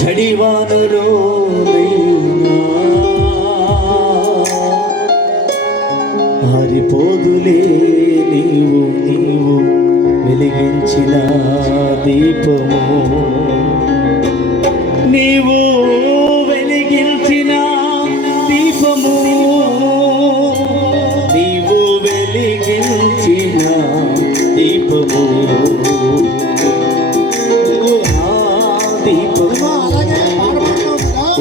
చడివానలో ఆరిపోదులే నీవు వెలిగించిన దీపము, నీవు వెలిగించిన దీపము, నీవు వెలిగించిన దీపము, దీపము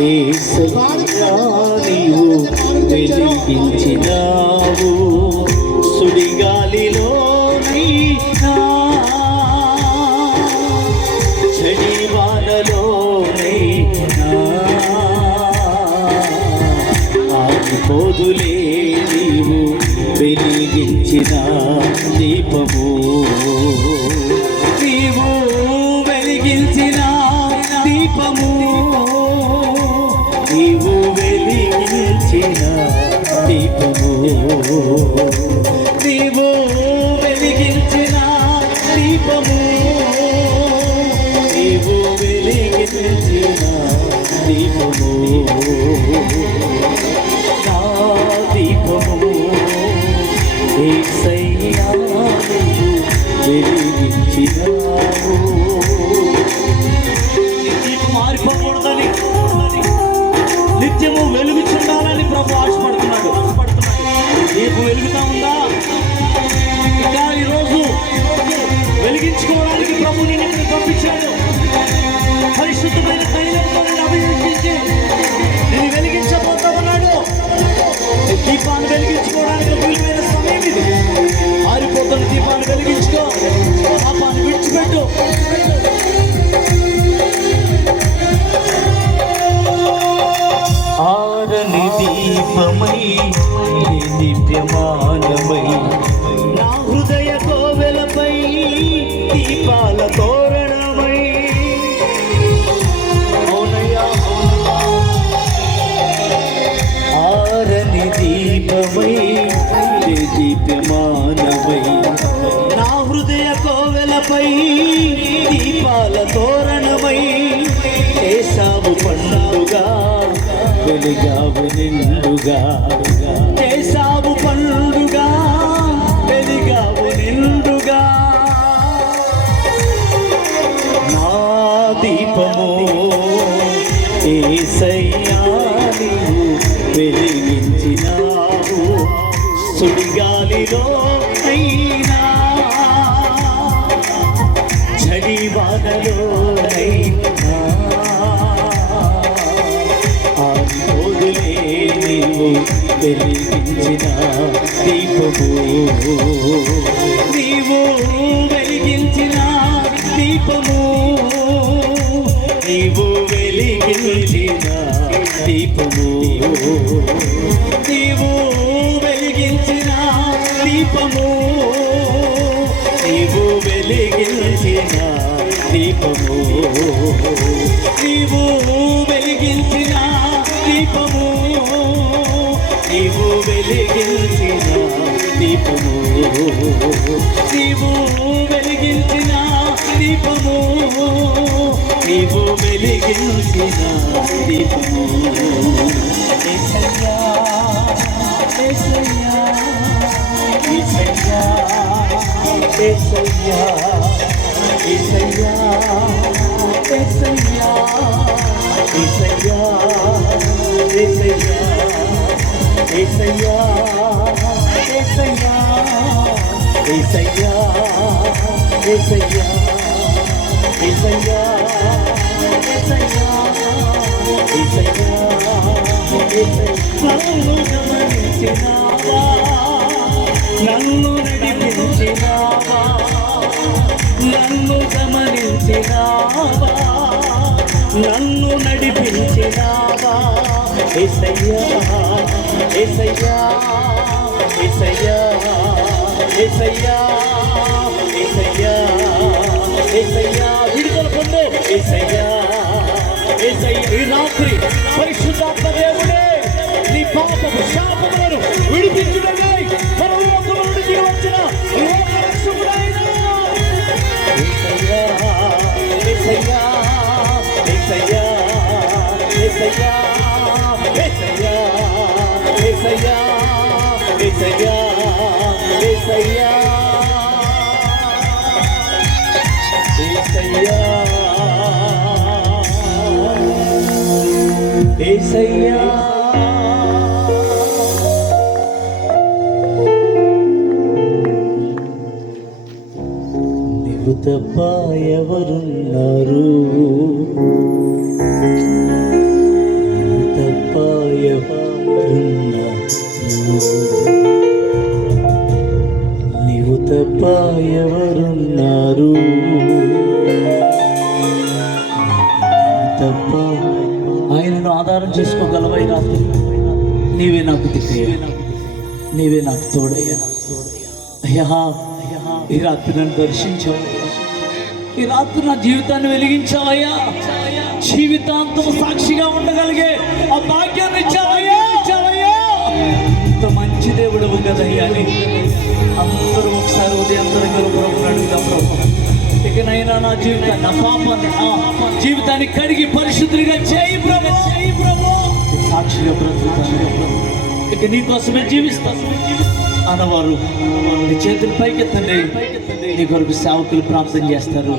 యేసయ్యా నీవు వెలిగించినావు, సుడిగాలిలో చడివానలో ఆగిపోదులే నీవు వెలిగించిన దీపము, నీవు వెలిగించిన దీపము, నీవు వెలిగించిన దీపము, నీవు వెలిగించిన దీపము, నీవు వెలిగించిన దీపము, నా దీపము యేసయ్యా వెలిగించినావు. దీపం మారిపోకూడదని, నిత్యము వెలుగుచుండాలని ప్రభు ఆశపడుతున్నాడు. దీపం వెలుగుతా ఉందా? ఇంకా ఈరోజు వెలిగించుకోవడానికి ప్రభు నిన్ను పంపించాడు. పరిశుద్ధమైన తైలంతో అభిషేకించి నేను వెలిగించబోతా ఉన్నాడు. దీపాన్ని వెలిగించుకోవడానికి వీలైన సమయం ఇది. ఆరిపోతున్న దీపాన్ని వెలిగించుకో, పాపాన్ని విడిచిపెట్టు. ఆరని దీపమై దివ్యమానమై నా హృదయ కోవెలపై దీపాల తోరణమై, ఆరని దీపమై దివ్యమానమై నా హృదయ కోవెలపై దీపాల తోరణమై, చేసావు పండుగా వెలిగావు నిండుగా, చేసావు పండుగా వెలిగావు నిండుగా, నా దీపము యేసయ్యా నీవు వెలిగించినావు, సుడిగాలిలో అయినా చడివానలో అయినా ఆరిపోదులే నీవు వెలిగించిన దీపము, నీవు వెలిగించిన దీపము, నీవు వెలిగించిన దీపము, నీవు వెలిగించిన దీపము, నీవు వెలిగించిన దీపము, నీవు వెలిగించిన దీపము, నీవు వెలిగించిన దీపము, నీవు వెలిగించిన దీపము, నీవు వెలిగించిన దీపము. యేసయ్యా యేసయ్యా యేసయ్యా యేసయ్యా యేసయ్యా యేసయ్యా యేసయ్యా యేసయ్యా యేసయ్యా యేసయ్యా యేసయ్యా యేసయ్యా యేసయ్యా యేసయ్యా నన్ను గమనించినావా, నన్ను నడిపించినావా, నన్ను గమనించినావా, నన్ను నడిపించినావా, యేసయ్యా యేసయ్యా యేసయ్యా యేసయ్యా యేసయ్యా యేసయ్యా విడుదల పొందు. యేసయ్యా యేసయ్యా ఈ రాత్రి పరిశుద్ధాత్మ దేవుడే నీ పాపము శాపములను విడిపించుటకై పరలోకము నుండి దిగి వచ్చిన లోక రక్షకుడైన యేసయ్యా యేసయ్యా యేసయ్యా యేసయ్యా యేసయ్యా యేసయ్యా యేసయ్యా యేసయ్యా నీవు తప్ప ఎవరున్నారు, నీవు తప్ప ఎవరున్నారు, నీవు తప్ప ఎవరున్నారు, తప్ప ఆయనను ఆధారం చేసుకోగలవై రాత్రి. నీవే నాకు దిక్కయ్యా, నీవే నాకు తోడయ్యా. అయ్యా ఈ రాత్రి నన్ను దర్శించావయ్యా, ఈ రాత్రి నా జీవితాన్ని వెలిగించావయ్యా, జీవితాంతం సాక్షిగా ఉండగలిగే ఆ భాగ్యాన్ని ఇచ్చావయ్యా. ఇంత మంచి దేవుడు కదయ్యా అని అందరూ ఒకసారి ఉదయంతరంగా ప్రభుని అడుగుదాం. ప్రభు ఇకనైనా నా జీవితాన్ని, నా పాపాన్ని, జీవితాన్ని కడిగి పరిశుద్ధిగా చేయి ప్రభు, సాక్షిగా బ్రతుకుతాను, ఇక నీ కోసమే జీవిస్తాను అన్నవారు నీ చేతులు పైకెత్తండి. నీ కొరకు సేవకులు ప్రార్థన చేస్తారు.